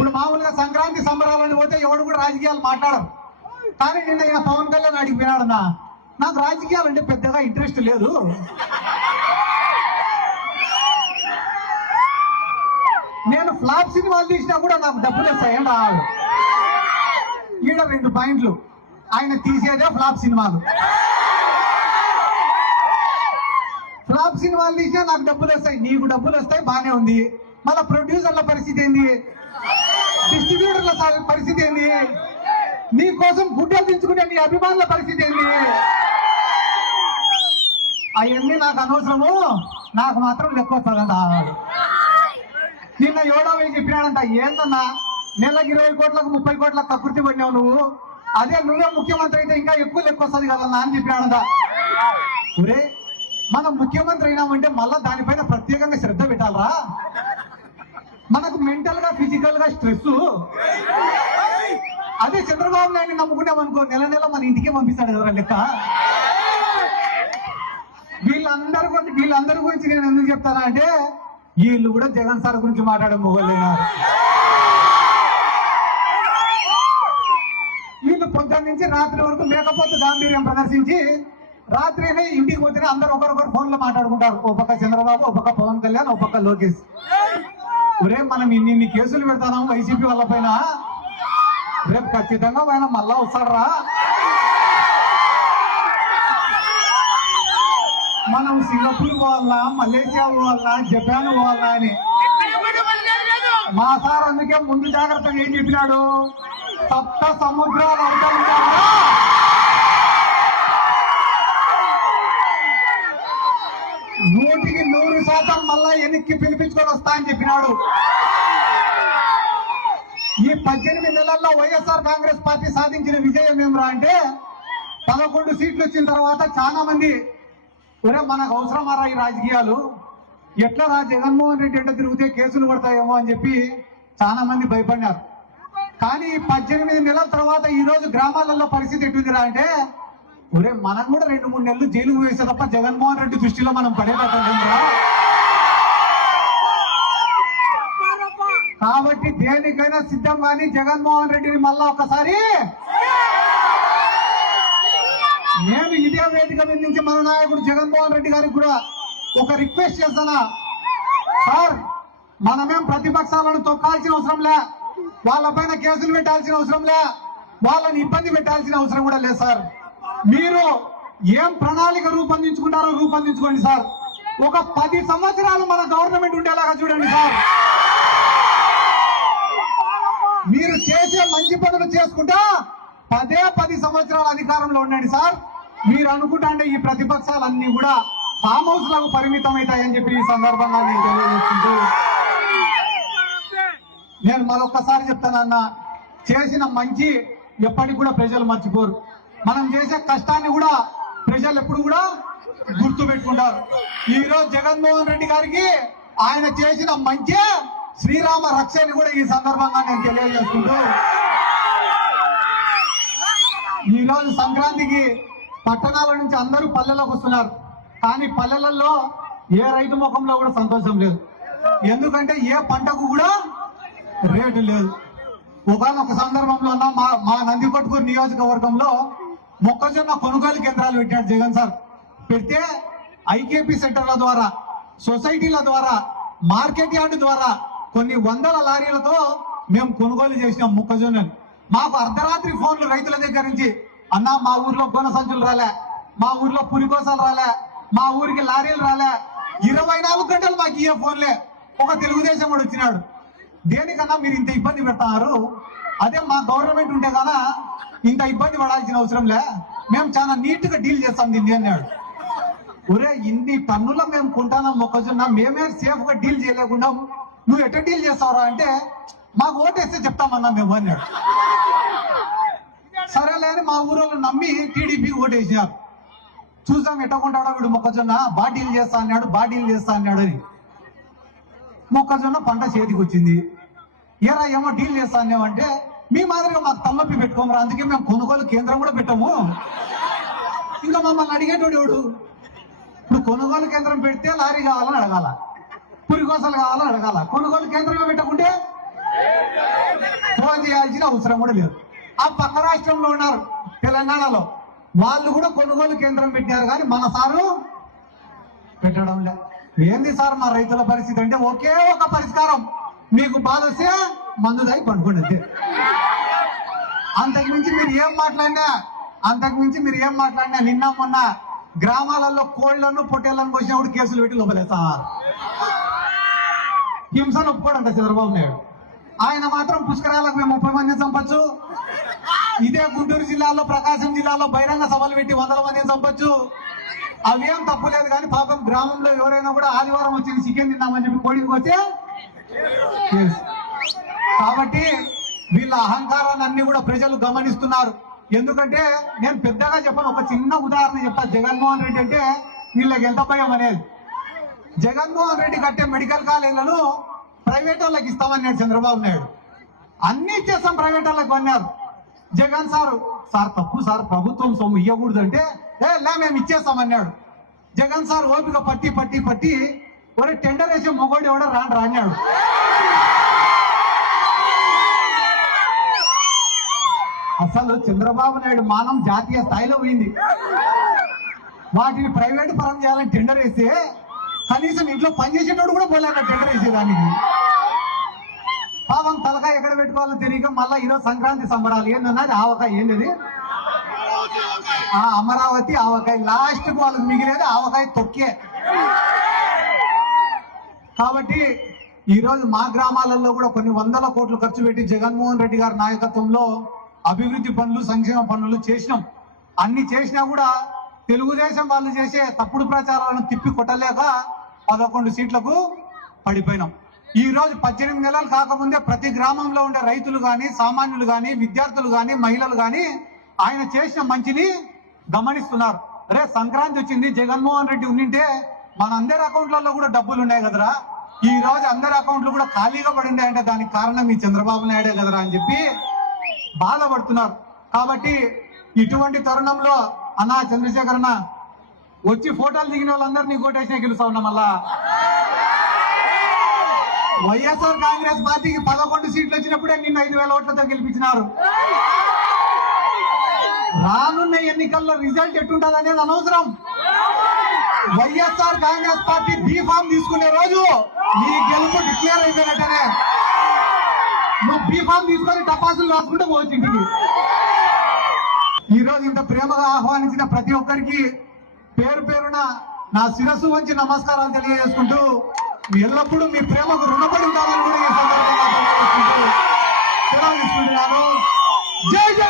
ఇప్పుడు మామూలుగా సంక్రాంతి సంబరాలని పోతే ఎవడు కూడా రాజకీయాలు మాట్లాడరు. కానీ నిన్న ఈయన పవన్ కళ్యాణ్ అడిగిపోయినాడన్నా, నాకు రాజకీయాలు అంటే పెద్దగా ఇంట్రెస్ట్ లేదు, నేను ఫ్లాప్ సినిమాలు తీసినా కూడా నాకు డబ్బులు వస్తాయని రావాలి. ఈడ 2 పాయింట్లు, ఆయన తీసేదే ఫ్లాప్ సినిమాలు. ఫ్లాప్ సినిమాలు తీసినా నాకు డబ్బులు వస్తాయి, నీకు డబ్బులు వస్తాయి, బానే ఉంది. మళ్ళా ప్రొడ్యూసర్ల పరిస్థితి ఏంది, డిస్ట్రిబ్యూటర్ల పరిస్థితి ఏంది, నీ కోసం గుడ్డలు తెచ్చుకునే నీ అభిమానుల పరిస్థితి ఏంది? అవన్నీ నాకు అనవసరము, నాకు మాత్రం లెక్క వస్తుందంట. నిన్న 7వ వేలు చెప్పినాడంట. ఏందన్నా, నెలకు 20 కోట్లకు 30 కోట్లకు కకృతి పడినావు నువ్వు, అదే నువ్వే ముఖ్యమంత్రి అయితే ఇంకా ఎక్కువ లెక్క వస్తుంది కదన్నా అని చెప్పినాడంట. ఒరే, మనం ముఖ్యమంత్రి అయినామంటే మళ్ళా దానిపైన ప్రత్యేకంగా శ్రద్ధ పెట్టాలరా. మనకు మెంటల్ గా ఫిజికల్ గా స్ట్రెస్. అదే చంద్రబాబు నాయుడు నమ్ముకున్నామనుకో, నెల నెల మన ఇంటికే పంపిస్తాడు కదా లెక్క. వీళ్ళందరి గురించి నేను ఎందుకు చెప్తానా అంటే, వీళ్ళు కూడా జగన్ సార్ గురించి మాట్లాడే మొగలేనా. వీళ్ళు పొద్దున్న నుంచి రాత్రి వరకు మేకపోతే గాంభీర్యం ప్రదర్శించి రాత్రినే ఇంటికి పోతేనే అందరూ ఒకరొకరు ఫోన్ లో మాట్లాడుకుంటారు. ఓ పక్క చంద్రబాబు, ఓ పక్క పవన్ కళ్యాణ్, ఓ పక్క లోకేష్. ఒరే, మనం ఇన్ని కేసులు పెడతాం వైసీపీ వాళ్ళ పైన, రేపు ఖచ్చితంగా ఆయన మళ్ళా వస్తాడరా. మనం సింగపూర్ పోవాలా, మలేషియా పోవాలా, జపాన్ పోవాలా అని. మా సార్ అందుకే ముందు జాగ్రత్తగా ఏం చెప్పినాడు, 7 సముద్రాలు అవుతాయి, 100% మళ్ళా వెనక్కి పిలిపించుకొని వస్తా అని చెప్పినాడు. ఈ 18 నెలల్లో వైఎస్ఆర్ కాంగ్రెస్ పార్టీ సాధించిన విజయం ఏమిరా అంటే, 11 సీట్లు వచ్చిన తర్వాత చాలా మంది, ఒరే మనకు అవసరమారా ఈ రాజకీయాలు, ఎట్లా రా జగన్మోహన్ రెడ్డి అంటే తిరిగితే కేసులు పడతాయేమో అని చెప్పి చాలా మంది భయపడినారు. కానీ 18 నెలల తర్వాత ఈ రోజు గ్రామాలలో పరిస్థితి ఎట్టుందిరా అంటే, ఒరే మనం కూడా 2-3 నెలలు జైలుకు వేసే తప్ప జగన్మోహన్ రెడ్డి దృష్టిలో మనం పడేటట్టుందిరా. కాబట్టి దేనికైనా సిద్ధం కానీ జగన్మోహన్ రెడ్డిని మళ్ళా ఒకసారి నేను ఇదే వేదిక మీద నుంచి మన నాయకుడు జగన్మోహన్ రెడ్డి గారికి కూడా ఒక రిక్వెస్ట్ చేస్తానా. సార్, మనమేం ప్రతిపక్షాలను తొక్కాల్సిన అవసరం లే, వాళ్ళపైన కేసులు పెట్టాల్సిన అవసరం లే, వాళ్ళని ఇబ్బంది పెట్టాల్సిన అవసరం కూడా లేదు సార్. మీరు ఏం ప్రణాళిక రూపొందించుకుంటారో రూపొందించుకోండి సార్. ఒక 10 సంవత్సరాలు మన గవర్నమెంట్ ఉండేలాగా చూడండి సార్. మీరు చేసే మంచి పనులు చేసుకుంటా 10 సంవత్సరాల అధికారంలో ఉండండి సార్. మీరు అనుకుంటా అంటే ఈ ప్రతిపక్షాలన్నీ కూడా ఫామ్ హౌస్ లకు పరిమితం అవుతాయని చెప్పి ఈ సందర్భంగా నేను తెలియజేసుకుంటూ, నేను మరొక్కసారి చెప్తానన్నా, చేసిన మంచి ఎప్పటికి కూడా ప్రజలు మర్చిపోరు. మనం చేసే కష్టాన్ని కూడా ప్రజలు ఎప్పుడు కూడా గుర్తు పెట్టుకుంటారు. ఈ రోజు జగన్మోహన్ రెడ్డి గారికి ఆయన చేసిన మంచి శ్రీరామ రక్షని కూడా ఈ సందర్భంగా నేను తెలియజేసుకుంటూ, ఈ రోజు సంక్రాంతికి పట్టణాల నుంచి అందరూ పల్లెలకు వస్తున్నారు. కానీ పల్లెలలో ఏ రైతు ముఖంలో కూడా సంతోషం లేదు. ఎందుకంటే ఏ పంటకు కూడా రేటు లేదు. ఒకనొక సందర్భంలో మా నందికొట్కూరు నియోజకవర్గంలో మొక్కజొన్న కొనుగోలు కేంద్రాలు పెట్టాడు జగన్ సార్. పెడితే ఐకేపీ సెంటర్ల ద్వారా, సొసైటీల ద్వారా, మార్కెట్ యార్డు ద్వారా కొన్ని వందల లారీలతో మేము కొనుగోలు చేసినాం మొక్కజొన్నని. మాకు అర్ధరాత్రి ఫోన్లు రైతుల దగ్గర నుంచి, అన్నా మా ఊర్లో గొన సంచులు రాలే, మా ఊర్లో పులికోసాలు రాలే, మా ఊరికి లారీలు రాలే, 24 గంటలు మాకు ఇయ్యే ఫోన్లే. ఒక తెలుగుదేశం కూడా వచ్చినాడు, దేనికన్నా మీరు ఇంత ఇబ్బంది పెడతారు, అదే మా గవర్నమెంట్ ఉంటే కన్నా ఇంత ఇబ్బంది పడాల్సిన అవసరం లే, మేము చాలా నీట్ గా డీల్ చేస్తాం దీన్ని అన్నాడు. ఒరే, ఇన్ని టన్నుల మేము కొంటాం మొక్కజొన్న, మేమే సేఫ్ గా డీల్ చేయలేకుండా నువ్వు ఎట్లా డీల్ చేస్తావురా అంటే, మాకు ఓటేస్తే చెప్తామన్నా మేము అన్నాడు. సరేలే అని మా ఊరోళ్ళు నమ్మి టీడీపీ ఓటేసినారు. చూసాం ఎట్టకుంటాడో వీడు మొక్కజొన్న, బాడీలు చేస్తా అన్నాడు, బాడీలు చేస్తా అన్నాడు అని. మొక్కజొన్న పంట చేతికి వచ్చింది. ఏరా ఏమో డీల్ చేస్తా అన్నామంటే, మీ మాదిరిగా మాకు తలనొప్పి పెట్టుకోమరా, అందుకే మేము కొనుగోలు కేంద్రం కూడా పెట్టాము. ఇంకా మమ్మల్ని అడిగేటోడు ఎవడు? ఇప్పుడు కొనుగోలు కేంద్రం పెడితే లారీ కావాలని అడగాల, పురికోసలు కావాలని అడగాల, కొనుగోలు కేంద్రమే పెట్టకుంటే ఫోన్ చేయాల్సిన అవసరం కూడా లేదు. ఆ పక్క రాష్ట్రంలో ఉన్నారు తెలంగాణలో, వాళ్ళు కూడా కొనుగోలు కేంద్రం పెట్టారు, కానీ మన సారు పెట్టడం లేదు. ఏంది సార్ మా రైతుల పరిస్థితి అంటే ఒకే ఒక పరిష్కారం, మీకు బాధ వస్తే మందు దాగి పండుకోండి. అంతకుమించి మీరు ఏం మాట్లాడినా నిన్న మొన్న గ్రామాలలో కోళ్లను పొట్టేళ్లను కోసినప్పుడు కేసులు పెట్టి లోపలేస్తారు. హింసను ఒప్పుకోడంట చంద్రబాబు నాయుడు. ఆయన మాత్రం పుష్కరాలకు మేము 30 మందిని చంపచ్చు, ఇదే గుంటూరు జిల్లాలో ప్రకాశం జిల్లాలో బహిరంగ సభలు పెట్టి 100 మందిని చంపచ్చు, అవేం తప్పులేదు. కానీ పాపం గ్రామంలో ఎవరైనా కూడా ఆదివారం వచ్చి చికెన్ తిన్నామని చెప్పి కోడికి వచ్చే. కాబట్టి వీళ్ళ అహంకారాన్ని అన్ని కూడా ప్రజలు గమనిస్తున్నారు. ఎందుకంటే నేను పెద్దగా చెప్పను, ఒక చిన్న ఉదాహరణ చెప్తా. జగన్మోహన్ రెడ్డి అంటే వీళ్ళకి ఎంత భయం అనేది. జగన్మోహన్ రెడ్డి కట్టే మెడికల్ కాలేజీలను ప్రైవేట్ వాళ్ళకి ఇస్తామన్నాడు చంద్రబాబు నాయుడు. అన్ని ఇచ్చేస్తాం ప్రైవేట్ వాళ్ళకి అన్నారు. జగన్ సార్ తప్పు సార్, ప్రభుత్వం సొమ్ము ఇవ్వకూడదు అంటే మేము ఇచ్చేస్తామన్నాడు. జగన్ సార్ ఓపిక పట్టి ఒరే టెండర్ వేసే మొగోడు ఎవడో రాన్నాడు. అసలు చంద్రబాబు నాయుడు మానం జాతీయ స్థాయిలో పోయింది. వాటిని ప్రైవేట్ పరం చేయాలని టెండర్ వేస్తే కనీసం ఇంట్లో పనిచేసేటోడు కూడా పోలేక టెండర్ వేసేదానికి. పాపం తలకాయ ఎక్కడ పెట్టుకోవాలో తెలియక మళ్ళా ఈరోజు సంక్రాంతి సంబరాలు ఏందన్నది ఆవకాయ. ఏంటది? అమరావతి ఆవకాయ. లాస్ట్ కు వాళ్ళకి మిగిలేది ఆవకాయ తొక్కే. కాబట్టి ఈ రోజు మా గ్రామాలలో కూడా కొన్ని 100 కోట్లు ఖర్చు పెట్టి జగన్మోహన్ రెడ్డి గారి నాయకత్వంలో అభివృద్ధి పనులు, సంక్షేమ పనులు చేసినాం. అన్ని చేసినా కూడా తెలుగుదేశం వాళ్ళు చేసే తప్పుడు ప్రచారాలను తిప్పి కొట్టలేక 11 సీట్లకు పడిపోయినాం. ఈ రోజు 18 నెలలు కాకముందే ప్రతి గ్రామంలో ఉండే రైతులు కానీ, సామాన్యులు కానీ, విద్యార్థులు కానీ, మహిళలు కానీ ఆయన చేసిన మంచిని గమనిస్తున్నారు. అరే సంక్రాంతి వచ్చింది, జగన్మోహన్ రెడ్డి ఉండింటే మన అందరి అకౌంట్లలో కూడా డబ్బులు ఉన్నాయి కదరా, ఈ రోజు అందరి అకౌంట్లు కూడా ఖాళీగా పడి ఉన్నాయంటే దానికి కారణం ఈ చంద్రబాబు నాయుడే కదరా అని చెప్పి బాధపడుతున్నారు. కాబట్టి ఇటువంటి తరుణంలో అన్నా చంద్రశేఖర్ అన్న వచ్చి ఫోటోలు దిగిన వాళ్ళందరినీ కోటేసినా గెలుస్తా ఉన్నా. మళ్ళా వైఎస్ఆర్ కాంగ్రెస్ పార్టీకి 11 సీట్లు వచ్చినప్పుడే నిన్న 5,000 ఓట్లతో గెలిపించినారు. రానున్న ఎన్నికల్లో రిజల్ట్ ఎట్టుంటది అనేది అనవసరం. వైఎస్ఆర్ కాంగ్రెస్ పార్టీ బీఫామ్ తీసుకునే రోజు నీ గెలుపు డిక్లేర్ అయిపోయినట్టనే. నువ్వు బీఫామ్ తీసుకొని టపాసులు రాసుకుంటే పోవచ్చు ఇంటికి. ఈ రోజు ఇంత ప్రేమగా ఆహ్వానించిన ప్రతి ఒక్కరికి పేరు పేరున నా శిరస్సు వంచి నమస్కారాలు తెలియజేసుకుంటూ ఎల్లప్పుడూ మీ ప్రేమకు రుణపడి ఉండాలని కూడా ఈ సందర్భంగా తెలియజేసుకుంటూ సెలవు తీసుకుంటున్నాను. జై జై